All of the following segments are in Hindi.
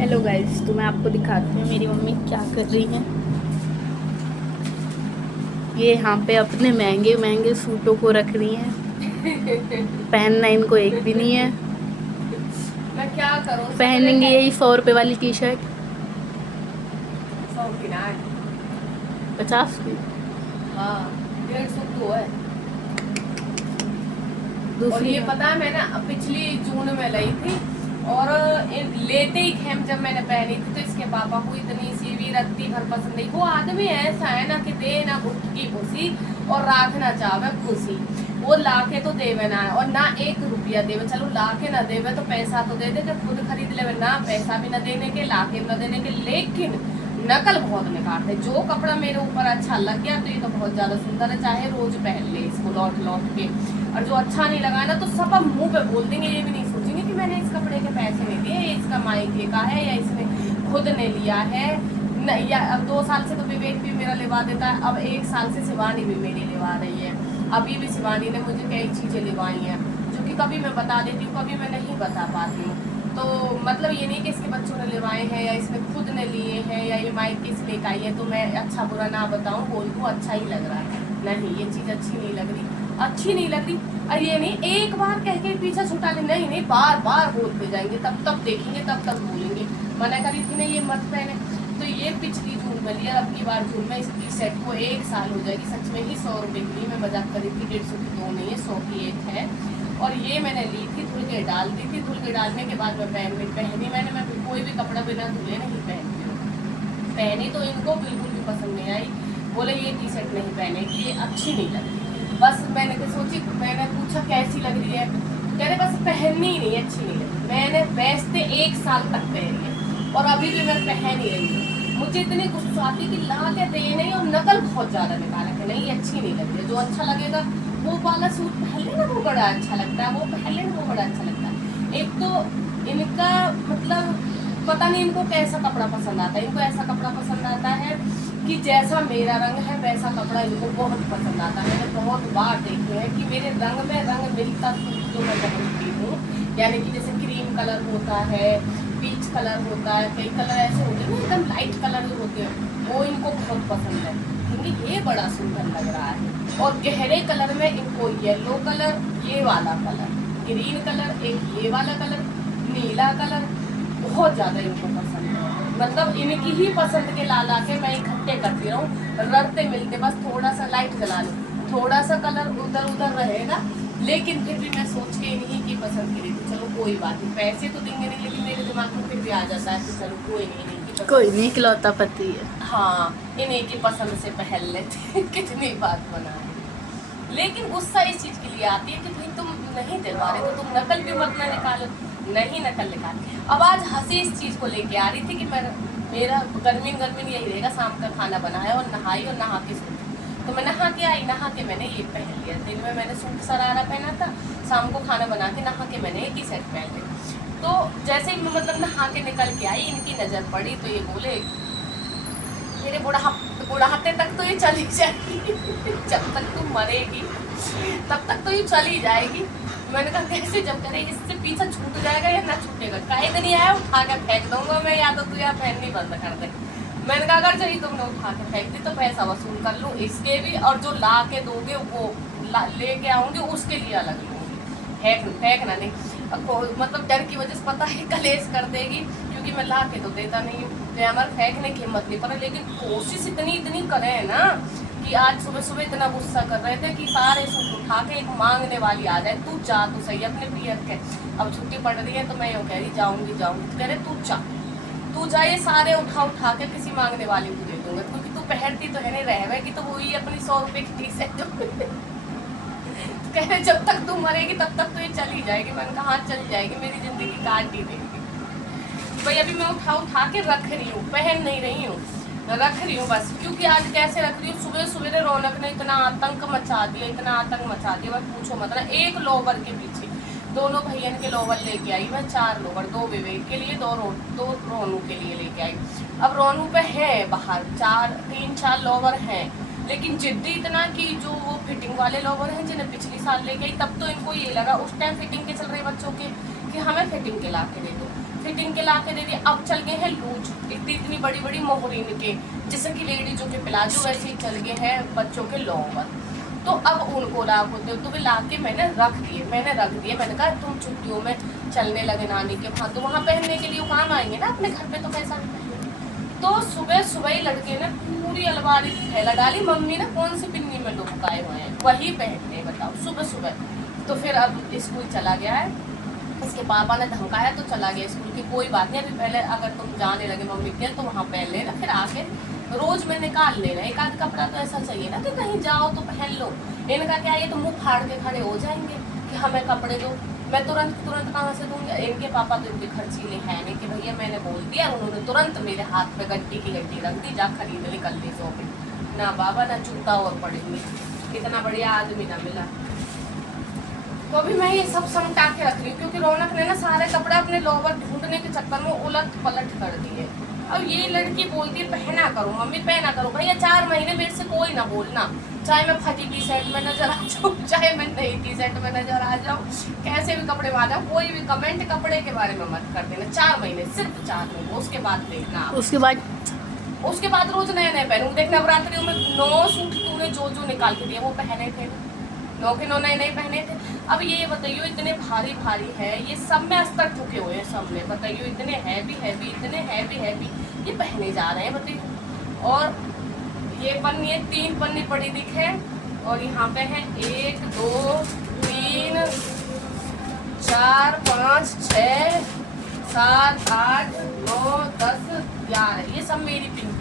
हेलो गाइस, तो मैं आपको दिखाती हूँ मेरी मम्मी क्या कर रही हैं। ये यहाँ पे अपने महंगे महंगे सूटों को रख रही हैं। पहनना इनको एक भी नहीं है। मैं क्या करूं, सब पहनेंगे है। यही 100 रुपए वाली टी शर्ट। 100 की ना है। 50 की। हाँ, 150 तो है। और दूसरी ये का। पता है, मैंने पिछली जून में लाई थी। और लेते ही खेम जब मैंने पहनी थी तो इसके पापा को इतनी सी भी रत्ती भर पसंद नहीं। वो आदमी ऐसा है ना कि दे ना घुट की खुशी और राखना चाहे खुशी। वो लाके तो देवे ना, और ना 1 रुपया देवे। चलो लाके ना देवे तो पैसा तो दे दे कि खुद खरीद लेवे ना, पैसा भी ना देने के, लाके ना देने के। लेकिन नकल बहुत निकालते। जो कपड़ा मेरे ऊपर अच्छा लग गया तो ये तो बहुत ज्यादा सुंदर है, चाहे रोज पहन ले इसको लौट लौट के। और जो अच्छा नहीं लगा ना तो सब अब मुंह पे बोल देंगे, ये भी नहीं सोचेंगे कि मैंने इस कपड़े के पैसे नहीं दिए, ये इसका मायके का है या इसने खुद ने लिया है। नहीं, या अब 2 साल से तो विवेक भी मेरा लिवा देता है, अब 1 साल से शिवानी भी मेरी लिवा रही है। अभी भी शिवानी ने मुझे कई चीजें लिवाई हैं जो कि कभी मैं बता देती हूँ, कभी मैं नहीं बता पाती हूँ। तो मतलब ये नहीं कि इसके बच्चों ने लिवाए हैं या इसने खुद ने लिए हैं या ये मायके से लेकर आई है तो मैं अच्छा बुरा ना बताऊँ, बोल दूँ अच्छा ही लग रहा है। नहीं, ये चीज़ अच्छी नहीं लग रही, अच्छी नहीं लग रही। और ये नहीं एक बार कह के पीछे छुटा ले, नहीं नहीं, बार बार बोलते जाएंगे, तब तब देखेंगे, तब तब बोलेंगे। मना करी थी ना ये मत पहने। तो ये पिछली जून में लिया, अब की बार जून में इसकी सेट को 1 साल हो जाएगी। सच में ही 100 रुपये की, मैं मजाक करी थी। 150 की 2 नहीं है, 100 की 1 है। और ये मैंने ली थी, धुल के डाल दी थी। धुल के डालने के बाद मैं पहनी मैंने। मैं कोई भी कपड़ा बिना धुले नहीं पहनती हूँ। पहनी तो इनको बिल्कुल भी पसंद नहीं आई। बोले ये टी शर्ट नहीं पहनेगी, ये अच्छी नहीं लगती। बस मैंने तो सोची, मैंने पूछा कैसी लग रही है, कह रहे बस पहननी ही नहीं, अच्छी नहीं लगी। मैंने वैसे 1 साल तक पहनी है और अभी भी मैं पहन ही रही हूँ। मुझे इतनी गुस्सा आती कि ला के दे नहीं, और नकल बहुत ज्यादा निकाला कि नहीं अच्छी नहीं लग रही। जो अच्छा लगेगा वो वाला सूट पहन लेना, वो बड़ा अच्छा लगता है, वो पहन लेना, वो बड़ा अच्छा लगता है। एक तो इनका मतलब पता नहीं इनको कैसा कपड़ा पसंद आता है। इनको ऐसा कपड़ा पसंद आता है कि जैसा मेरा रंग है वैसा कपड़ा इनको बहुत पसंद आता है। मैंने बहुत बार देखे हैं कि मेरे रंग में रंग मिलता सूट जो मैं पहनती हूँ, यानी कि जैसे क्रीम कलर होता है, पीच कलर होता है, कई कलर ऐसे होते हैं ना एकदम लाइट कलर जो होते हैं, वो इनको बहुत पसंद है। क्योंकि ये बड़ा सुंदर लग रहा है। और गहरे कलर में इनको येलो कलर, ये वाला कलर, ग्रीन कलर, एक ये वाला कलर, नीला कलर बहुत ज्यादा इनको पसंद है। मतलब इनकी ही पसंद के ला ला के मैं इकट्ठे करती रहूँ, रखते मिलते बस थोड़ा सा लाइट जला लूँ, थोड़ा सा कलर उधर उधर रहेगा। लेकिन फिर भी मैं सोच के इन्हीं की पसंद की थी, चलो कोई बात नहीं, पैसे तो देंगे नहीं, लेकिन मेरे दिमाग में फिर भी आ जाता है कि चलो कोई नहीं, इन्हीं की कोई पसंद। नहीं, इकलौता पति है। हाँ, इन्हीं की पसंद से पहन लेते कितनी बात बना है। लेकिन गुस्सा इस चीज के लिए आती है कि भाई तुम नहीं दे पा रहे तो तुम नकल भी मत ना निकालो। नहीं नकल निकाल। अब आज हंसी इस चीज को लेके आ रही थी कि मेरा गर्मी यही रहेगा, शाम का खाना बनाया और नहाई और नहा के सोती। तो मैं नहा के आई, नहा के मैंने ये पहन लिया। दिन में मैंने सूट सरारा पहना था, शाम को खाना बना के नहा के मैंने एक ही सेट पहन लिया। तो जैसे ही मैं मतलब नहा के निकल के आई, इनकी नजर पड़ी तो ये बोले मेरे बुढ़ाते तक तो ये चली जाएगी जब तक तुम मरेगी तब तक तो ये चली जाएगी। मैंने कहा कैसे, जब करे इससे पीछा छूट जाएगा या ना छूटेगा, कहे दिन आया उठा के फेंक दूंगा मैं, या तो तू यहाँ पहननी बंद कर दे। मैंने कहा अगर चलिए तुमने उठा के फेंक दी तो पैसा वसूल कर लूँ इसके भी, और जो ला के दोगे वो लेके आऊंगी उसके लिए अलग लूँगी। फेंकना नहीं, मतलब डर की वजह से पता है कलेश कर देगी, क्योंकि मैं ला के तो देता नहीं हूँ। हमारे फेंकने की हिम्मत नहीं पड़ा, लेकिन कोशिश इतनी करें ना कि आज सुबह सुबह इतना गुस्सा कर रहे थे कि सारे सूट उठा के एक मांगने वाली आ जाए, तू जा तो सही अपने पियर के। अब छुट्टी पड़ रही है तो मैं यूँ कह रही जाऊंगी तो कह रहे तू जा, ये सारे उठा के किसी मांगने वाली को दे दूंगा, क्योंकि तू पहनती तो है नहीं, रहेगी तो वही अपनी 100 रुपये की टी शर्ट कह रहे जब तक तू मरेगी तब तक तो ये चली जाएगी। मैंने कहा हाँ चली जाएगी, मेरी जिंदगी काट ही देगी भाई। अभी मैं उठा के रख रही हूँ, पहन नहीं रही हूँ, रख रही हूँ बस। क्योंकि आज कैसे रख रही हूँ, सुबह सुबह रौनक ने इतना आतंक मचा दिया बस पूछो मत ना। एक लोवर के पीछे दोनों भैया के लोवर लेके आई मैं, 4 लोवर, 2 विवेक के लिए, 2 रोनू के लिए लेके आई। अब रोनू पे है बाहर 3-4 लोवर हैं, लेकिन जिद्दी इतना कि जो वो फिटिंग वाले लोवर हैं जिन्हें पिछली साल लेके आई, तब तो इनको ये लगा उस टाइम फिटिंग के चल रहे बच्चों के कि हमें फिटिंग के ला के दे दो। फिटिंग के ला के दे दिए। अब चल गए हैं लूज, इतनी इतनी बड़ी बड़ी मोहरीन के, जैसे कि लेडीजों के प्लाजो, वैसे ही चल गए हैं बच्चों के लोअर। तो अब उनको लाख होते तो वे ला के मैंने रख दिए। मैंने कहा तुम छुट्टियों में चलने लगे नानी के वहाँ, तो वहाँ पहनने के लिए काम आएंगे ना, अपने घर पे तो कैसा भी पहने। तो सुबह सुबह ही लड़के ने पूरी अलमारी फैला डाली, मम्मी ने कौन सी पिन्नी में लुकाए हुए हैं वही पहनने, बताओ सुबह सुबह। तो फिर अब स्कूल चला गया है, इसके पापा ने धमकाया तो चला गया स्कूल की। कोई बात नहीं, अभी पहले अगर तुम जाने लगे मम्मी के तो वहाँ पहन लेना, फिर आके रोज में निकाल लेना। एक आध कपड़ा तो ऐसा चाहिए ना कि कहीं जाओ तो पहन लो। इनका क्या, ये तो मुंह फाड़ के खड़े हो जाएंगे कि हमें कपड़े दो, मैं तुरंत कहाँ से दूंगी। इनके पापा तो इतने खर्चीले हैं नहीं कि भैया मैंने बोल दिया, उन्होंने तुरंत मेरे हाथ पे गड्डी की गड्डी रख दी, जा खरीद ली कल दी शॉपिंग। ना बाबा ना जूता और पड़ेंगे, इतना बढ़िया आदमी ना मिला। तो अभी मैं ये सब समटा के रख रही हूँ, क्योंकि रौनक ने ना सारे कपड़े अपने लोवर ढूंढने के चक्कर में उलट पलट कर दिए। अब ये लड़की बोलती है पहना करो मम्मी, पहना करो। भैया 4 महीने मेरे से कोई ना बोलना, चाहे मैं फटी टी शर्ट में नजर आ जाऊँ, चाहे मैं नई टी शर्ट में नजर आ जाऊँ, कैसे भी कपड़े में आ जाऊँ, कोई भी कमेंट कपड़े के बारे में मत कर देना। 4 महीने, सिर्फ 4 महीने, उसके बाद देखना। उसके बाद रोज नए नए पहनूंगी। देख नवरात्रियों में 9 सूट तूने जो निकाल के दिया वो पहने थे, 9 के 9 नए नए पहने थे। अब ये बताइयो इतने भारी भारी है, ये सब में अस्तर ठुके हुए हैं सब में, बताइयो इतने हैवी इतने हैवी ये पहने जा रहे हैं बताइए। और ये पन्नी है, 3 पन्नी पड़ी दिखे, और यहाँ पे है 1 2 3 4 5 6 7 8 9 10 11, ये सब मेरी पिन्नी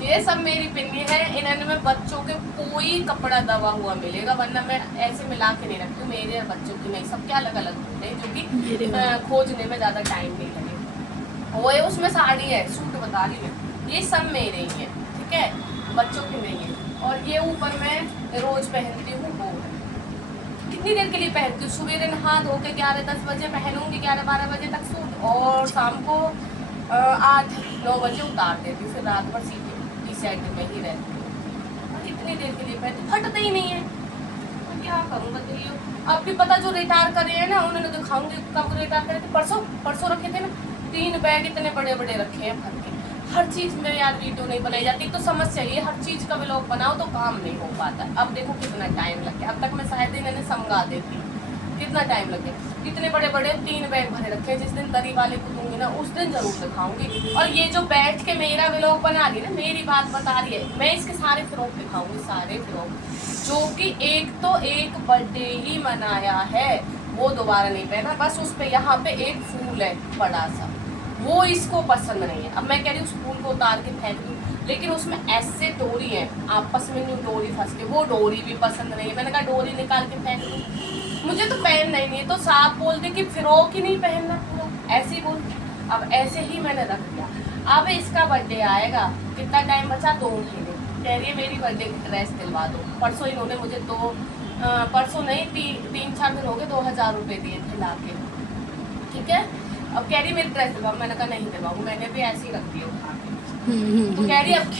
ये सब मेरी पिन्नी है। इन्होंने में बच्चों के कोई कपड़ा दबा हुआ मिलेगा, वरना मैं ऐसे मिला के नहीं रखती हूँ। मेरे बच्चों की नहीं, सबके अलग अलग होते हैं, जो कि खोजने में ज़्यादा टाइम नहीं लगे। वो है उसमें साड़ी है, सूट बता रही मैं, ये सब मेरे ही है, ठीक है, बच्चों की नहीं है। और ये ऊपर मैं रोज पहनती हूँ, वो कितनी देर के लिए पहनती हूँ, सुबह नहा धो के 11-10 बजे पहनूंगी, 11-12 बजे तक सूट, और शाम को 8-9 बजे उतार देती हूँ, फिर रात भर सीधी टी शर्ट में ही रहती हूँ। कितनी देर के लिए पहनती, फटते ही नहीं है, तो क्या करूँ बताइए। अब भी पता जो रिटायर करे हैं ना, उन्होंने दिखाऊंगी कब रिटायर करे थे, परसों रखे थे ना, 3 बैग इतने बड़े बड़े रखे हैं भर के। हर चीज़ में यार वीडियो नहीं बनाई जाती, तो समस्या ये, हर चीज़ का व्लॉग बनाओ तो काम नहीं हो पाता। अब देखो कितना टाइम लग गया, अब तक मैं शायद इन्हें समझा देती, कितना टाइम लगे। इतने बड़े बड़े 3 बैग भरे रखे हैं, जिस दिन दरी वाले को दूंगी ना उस दिन जरूर दिखाऊंगी। और ये जो बैठ के मेरा व्लॉग बना रही है ना, मेरी बात बता रही है, मैं इसके सारे फ्रॉक दिखाऊंगी, सारे फ्रॉक, जो कि एक बर्थडे ही मनाया है, वो दोबारा नहीं पहना, बस उस पे यहाँ पे एक फूल है बड़ा सा, वो इसको पसंद नहीं है। अब मैं कह रही हूँ उस फूल को उतार के फेंक दूँ, लेकिन उसमें ऐसे डोरी है, आपस में न्यू डोरी फंस के, वो डोरी भी पसंद नहीं है। मैंने कहा डोरी निकाल के फेंक दूँ, मुझे तो पहनना ही नहीं है, तो साफ बोल दे कि फ्रॉक ही नहीं पहनना पूरा, ऐसे ही बोल। अब ऐसे ही मैंने रख दिया। अब इसका बर्थडे आएगा, कितना टाइम बचा, 2 महीने, कह रही है मेरी बर्थडे की ड्रेस दिलवा दो। परसों इन्होंने मुझे परसों नहीं 3-4 दिन हो गए 2000 रुपये दिए थे ला के, ठीक है। अब कह रही मेरी ड्रेस दिलवाओ, मैंने कहा नहीं दिलवाऊँ, मैंने भी ऐसे ही रख दिया उठा के। तो कह रही अब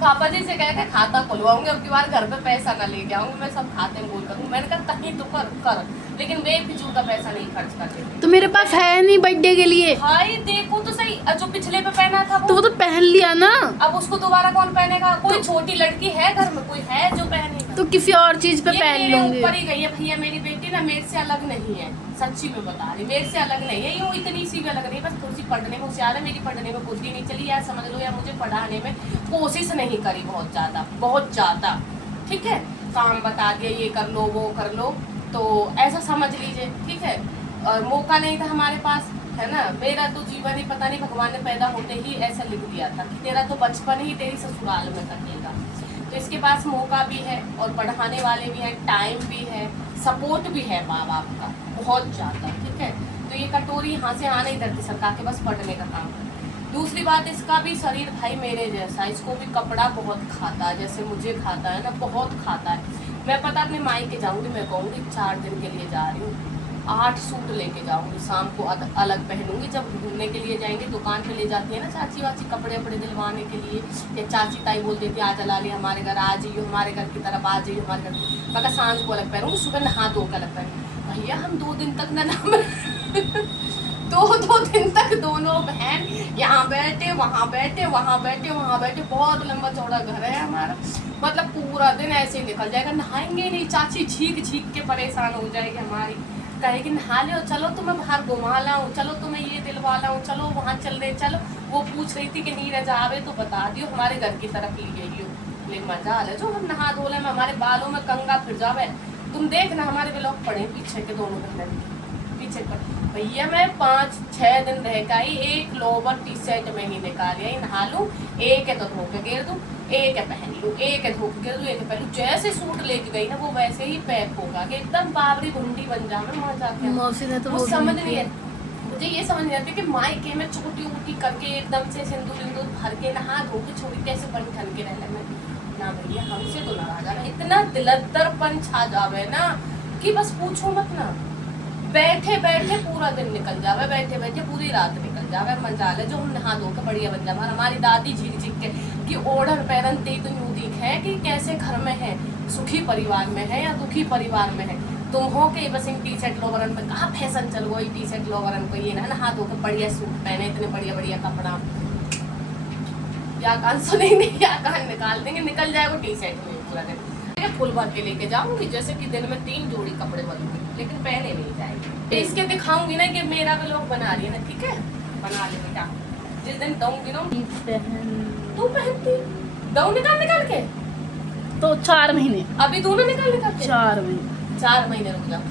पापा जी से कह के खाता खुलवाऊंगी, अब की बार घर पे पैसा ना लेके आऊंगी, मैं सब खाते में बोल करूँ। मैंने कहा कहीं तो कर, लेकिन बेफिजूल का पैसा नहीं खर्च करते। तो मेरे पास है नहीं बर्थडे के लिए। भाई देखो तो सही, जो पिछले पे पहना था तो वो तो पहन लिया ना, अब उसको दोबारा कौन पहनेगा? कोई छोटी लड़की है घर में, कोई है जो पहनेगा? तो किसी और चीज पे पहन लूंगी। ऊपर ही गई है भैया, मेरी बेटी ना मेरे से अलग नहीं है, सच्ची में बता रही, मेरे से अलग नहीं है। ये इतनी सी भी अलग नहीं, बस थोड़ी सी पढ़ने में होशियार है, मेरी पढ़ने में बुद्धि नहीं चली, या समझ लो, या मुझे पढ़ाने में कोशिश नहीं करी बहुत ज़्यादा, ठीक है। काम बता दिया ये कर लो वो कर लो, तो ऐसा समझ लीजिए, ठीक है। और मौका नहीं था हमारे पास, है ना। मेरा तो जीवन ही पता नहीं, भगवान ने पैदा होते ही ऐसा लिख दिया था कि तेरा तो बचपन ही तेरी ससुराल में कटेगा। तो इसके पास मौका भी है, और पढ़ाने वाले भी हैं, टाइम भी है, सपोर्ट भी है माँ बाप का बहुत ज़्यादा, ठीक है। तो ये कटोरी यहाँ से आने इधर की सरकार के बस पढ़ने का काम है। दूसरी बात, इसका भी शरीर भाई मेरे जैसा, इसको भी कपड़ा बहुत खाता है, जैसे मुझे खाता है ना, बहुत खाता है। मैं पता अपने मायके जाऊँगी, मैं कहूँगी 4 दिन के लिए जा रही हूँ, 8 सूट लेके जाऊँगी, शाम को अलग पहनूंगी। जब घूमने के लिए जाएंगे, दुकान पे ले जाती है ना चाची वाची कपड़े वपड़े दिलवाने के लिए, या चाची ताई बोल देती है आ जला लिया हमारे घर, आ जाइए हमारे घर की तरफ, आ जाइए हमारे घर। मैं सांझ को अलग पहनूंगी, सुबह नहा धो कर अलग पहनूंगी। भैया हम 2 दिन तक ना दो दिन तक दोनों बहन यहाँ बैठे वहाँ बैठे वहाँ बैठे वहाँ बैठे। बहुत लंबा चौड़ा घर है हमारा, मतलब पूरा दिन ऐसे ही निकल जाएगा। नहाएंगे नहीं, चाची छींक छींक के परेशान हो जाएगी हमारी, कहेगी नहा लो, चलो तुम्हें बाहर घुमा लाऊं, चलो तुम्हें ये दिलवा लाऊं, चलो वहाँ चल रहे चलो। वो पूछ रही थी कि नीरज आवे तो बता दियो हमारे घर की तरफ ली गई हो। लेकिन मजा आ रहा जो हम नहा धोले में हमारे बालों में कंगा फिर जावे। तुम देखना हमारे ब्लॉग पड़े पीछे के दोनों बहन पीछे पर। भैया मैं 5-6 दिन रह गई, एक लोवर टी शर्ट में ही निकाल आई, नहा लूं, एक है तो धो के गिर दूं, एक है पहन लूं, एक है धो के गिर दूं, एक है पहन लूं। जैसे सूट लेके गई ना वो वैसे ही पैक होगा कि एकदम बाबरी गुंडी बन जा। मैं वहां जाके मौसी ने तो वो वो समझ नहीं है, मुझे ये समझ नहीं आती कि मायके में छोटी ऊटी करके एकदम से सिंदूर विंदूर भर के नहा धो के छोड़ी कैसे बन ठन के रहने में। ना भैया हमसे तो नाराज है, इतना दिलद्दरपन छा जावे ना कि बस पूछो मत ना। बैठे बैठे पूरा दिन निकल जावे, बैठे बैठे पूरी रात निकल जावे। मजा ले जो हम नहा धो के बढ़िया बन जावे। हमारी दादी झिक झिक के कि ओढ़न पैरन ते तो यूं दिख है कि कैसे घर में है, सुखी परिवार में है या दुखी परिवार में है। तुम हो के बस इन टी शर्ट लोवरन पे कहाँ फैशन चल गई, टी शर्ट लोवरन को ये ना नहा धो के बढ़िया सूट पहने, इतने बढ़िया बढ़िया कपड़ा। या कान सुनेंगे या कान निकाल देंगे, निकल जाएगा टी शर्ट में पूरा दिन। फुल भर के लेके जाऊंगी, जैसे कि दिन में 3 जोड़ी कपड़े बनूंगी, लेकिन पहने नहीं जाएगी। इसके दिखाऊंगी ना कि मेरा भी लोग बना रही है ना, ठीक है बना ले बेटा। जिस दिन दूंगी ना तू पहनती दो निकाल निकाल के तो 4 महीने, अभी दोनों निकाल निकाल के 4 महीने 4 महीने रुक जाओ।